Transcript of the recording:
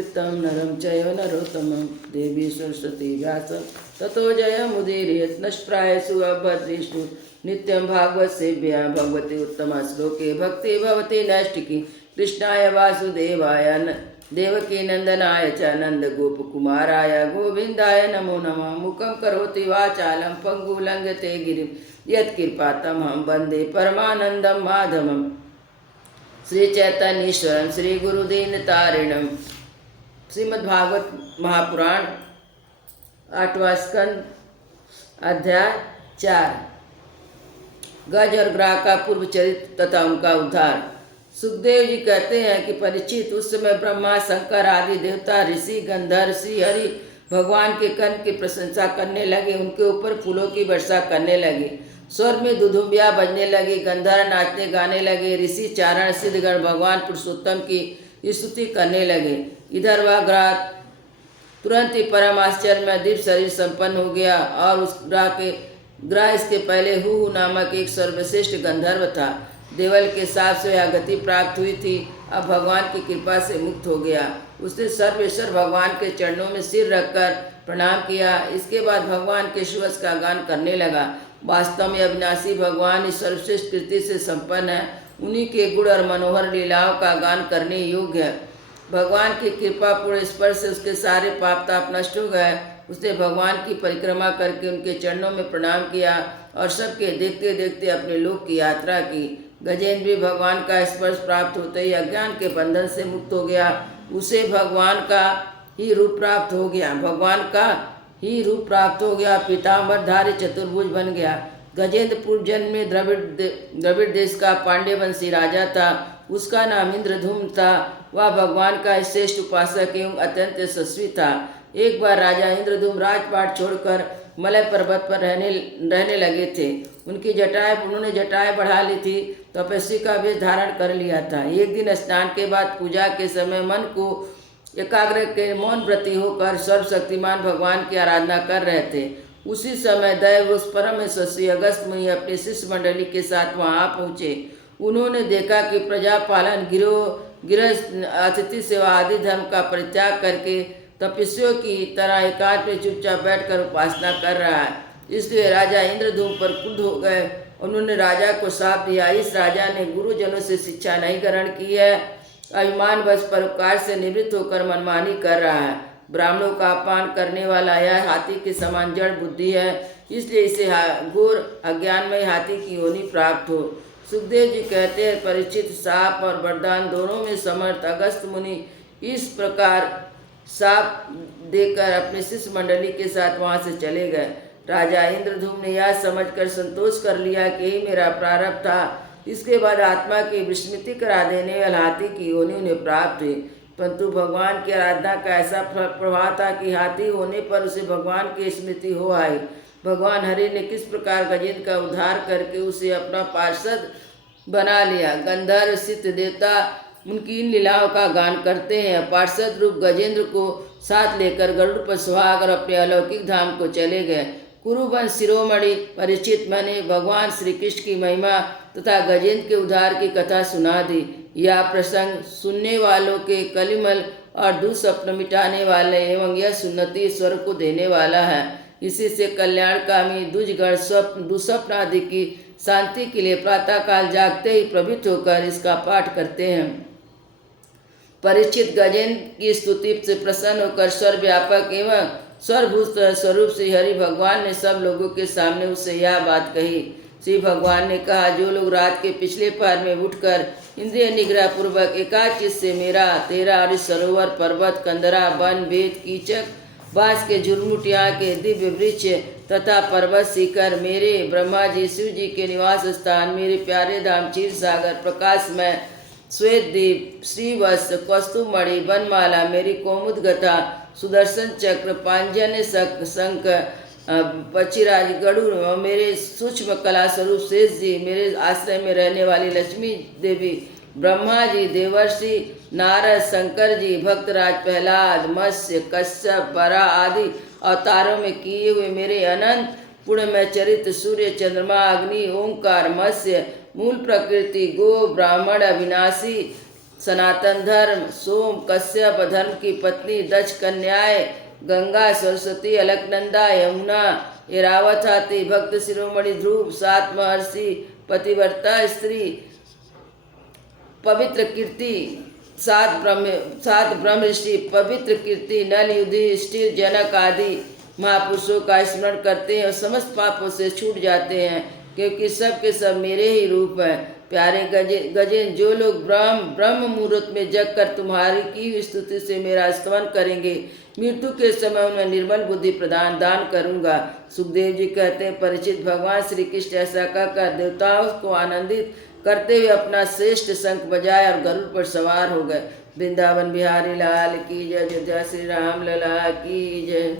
कृतं नरं चैव नरोत्तमं देवी सरस्वती व्यास ततो जयमुदीरयेत् नष्प्रायसु अभद्रेषु नित्यं भागवत सेव्या भगवती उत्तमा श्लोके भक्ति भवति नैष्टिकी कृष्णाय वासुदेवाय देवकी नंदनाय च नंद गोपकुमाराय गोविंदाय नमो नमः। मुखं करोति वाचालं पंगुलंघते गिरिं यत्कृपातमहं वन्दे परमानन्दं माधवम्। श्री चैतन्येश्वरं श्री गुरुदीनतारिणं। श्रीमद्भागवत महापुराण 8वां स्कंद अध्याय 4 गज और ग्राह का पूर्व चरित्र तथा उनका उद्धार। सुखदेव जी कहते हैं कि परीक्षित, उस समय ब्रह्मा शंकर आदि देवता ऋषि गंधर्व श्री हरि भगवान के कंठ की प्रशंसा करने लगे, उनके ऊपर फूलों की वर्षा करने लगे, स्वर में दुधुम्बिया बजने लगी, गंधर्व नाचने गाने लगे, ऋषि चारण सिद्धगण भगवान पुरुषोत्तम की स्तुति करने लगे। इधर वह ग्रह तुरंत ही परम आश्चर्य में दिव्य शरीर संपन्न हो गया और उस ग्रह इसके पहले हु नामक एक सर्वश्रेष्ठ गंधर्व था। देवल के साथ से यह गति प्राप्त हुई थी, अब भगवान की कृपा से मुक्त हो गया। उसने सर्वेश्वर भगवान के चरणों में सिर रखकर प्रणाम किया। इसके बाद भगवान के सुवस का गान करने लगा। वास्तव में अविनाशी भगवान इस सर्वश्रेष्ठ कृति से संपन्न है, उन्हीं के गुण और मनोहर लीलाओं का गान करने योग्य है। भगवान की कृपा पूर्ण स्पर्श से उसके सारे पाप ताप नष्ट हो गए। उसने भगवान की परिक्रमा करके उनके चरणों में प्रणाम किया और सबके देखते देखते अपने लोक की यात्रा की। गजेंद्र भी भगवान का स्पर्श प्राप्त होते ही अज्ञान के बंधन से मुक्त हो गया। उसे भगवान का ही रूप प्राप्त हो गया, पिताम्बरधारी चतुर्भुज बन गया। गजेंद्र पूर्व जन्म में द्रविड़ देश का पांड्य वंशी राजा था। उसका नाम इंद्रधूम था। वह भगवान का श्रेष्ठ उपासक एवं अत्यंत यशस्वी था। एक बार राजा इंद्रधूम राजपाट छोड़कर मलय पर्वत पर रहने लगे थे। उन्होंने जटाएं बढ़ा ली थी, तपस्वी का वेश धारण कर लिया था। एक दिन स्नान के बाद पूजा के समय मन को एकाग्र के मौन व्रती होकर सर्वशक्तिमान भगवान की आराधना कर रहे थे। उसी समय दैव उस परम यशस्वी अगस्त मुनि अपने शिष्य मंडली के साथ वहां पहुँचे। उन्होंने देखा कि प्रजा पालन गृह अतिथि सेवा आदि धर्म का परित्याग करके तपस्वियों की तरह एकांत में चुपचाप बैठकर उपासना कर रहा है। इसलिए राजा इंद्रधूम पर क्रुद्ध हो गए। उन्होंने राजा को शाप दिया, इस राजा ने गुरुजनों से शिक्षा नहीं ग्रहण की है, अभिमान बस परोपकार से निवृत्त होकर मनमानी कर रहा है। ब्राह्मणों का अपमान करने वाला यह हाथी के समान जड़ बुद्धि है, इसलिए इसे घोर अज्ञान में हाथी की योनि प्राप्त हो। सुखदेव जी कहते हैं, परीक्षित शाप और वरदान दोनों में समर्थ अगस्त मुनि इस प्रकार शाप देकर अपने शिष्य मंडली के साथ वहां से चले गए। राजा इंद्रधूम ने यह समझकर संतोष कर लिया कि यही मेरा प्रारब्ध था। इसके बाद आत्मा की विस्मृति करा देने वाले हाथी की योनि उन्हें प्राप्त हुई। परंतु भगवान की आराधना का ऐसा प्रभाव था कि हाथी होने पर उसे भगवान की स्मृति हो आई। भगवान हरि ने किस प्रकार गजेंद्र का उद्धार करके उसे अपना पार्षद बना लिया। गंधर्व सिद्ध देवता उनकी इन लीलाओं का गान करते हैं। पार्षद रूप गजेंद्र को साथ लेकर गरुड़ पर सुहाग और अपने अलौकिक धाम को चले गए। कुरुवंश शिरोमणि परीक्षित मैंने भगवान श्री कृष्ण की महिमा तथा गजेंद्र के उद्धार की कथा सुना दी। यह प्रसंग सुनने वालों के कलिमल और दुस्वप्न मिटाने वाले एवं यह सुन्नति स्वर को देने वाला है। इसी से कल्याणकामी दुजगण दुस्वप्न आदि की शांति के लिए प्रातःकाल जागते ही प्रवृत्त होकर इसका पाठ करते हैं। परीक्षित गजेंद्र की स्तुति से प्रसन्न होकर सर्वव्यापक एवं सर्वभूत स्वरूप श्री हरि भगवान ने सब लोगों के सामने उससे यह बात कही। श्री भगवान ने कहा, जो लोग रात के पिछले पहर में उठकर इंद्रिय निग्रह पूर्वक एकाचित से मेरा तेरा और सरोवर पर्वत कंदरा वन वेद कीचक बांस के झुरमुटिया के दिव्य वृक्ष तथा पर्वत शिखर मेरे ब्रह्मा जी शिव जी के निवास स्थान मेरे प्यारे धाम क्षीर सागर प्रकाशमय श्वेत दीप श्रीवत्स कौस्तुभमणि वनमाला मेरी कौमुद गथा सुदर्शन चक्र पांजन्य शंख पक्षीराज गरुड़ मेरे सूक्ष्म कला स्वरूप शेष जी मेरे आश्रय में रहने वाली लक्ष्मी देवी ब्रह्मा जी देवर्षि नारद शंकर जी भक्तराज प्रहलाद मत्स्य कश्यप बरा आदि अवतारों में किए हुए मेरे अनंत पुण्यमय चरित्र सूर्य चंद्रमा अग्नि ओंकार मत्स्य मूल प्रकृति गो ब्राह्मण अविनाशी सनातन धर्म, सोम, कश्यप धर्म की पत्नी, दक्ष कन्याएं, गंगा, सरस्वती, अलकनंदा, यमुना, एरावत हाथी, भक्त शिरोमणि ध्रुव, 7 महर्षि, पतिव्रता स्त्री, पवित्र कीर्ति, 7 ब्रह्म ऋषि, पवित्र कीर्ति, नल, युधिष्ठिर, जनक आदि महापुरुषों का स्मरण करते हैं और समस्त पापों से छूट जाते हैं, क्योंकि सब के सब मेरे ही रूप हैं। प्यारे गजेंद्र, जो लोग ब्रह्म मुहूर्त में जग कर तुम्हारी की हुई स्तुति से मेरा स्तवन करेंगे, मृत्यु के समय उन्हें निर्मल बुद्धि प्रदान दान करूंगा। सुखदेव जी कहते हैं, परीक्षित, भगवान श्री कृष्ण ऐसा कहकर देवताओं को आनंदित करते हुए अपना श्रेष्ठ शंख बजाया और गरुड़ पर सवार हो गए। वृंदावन बिहारी लाल की जय, अयोध्या श्री राम लला की जय।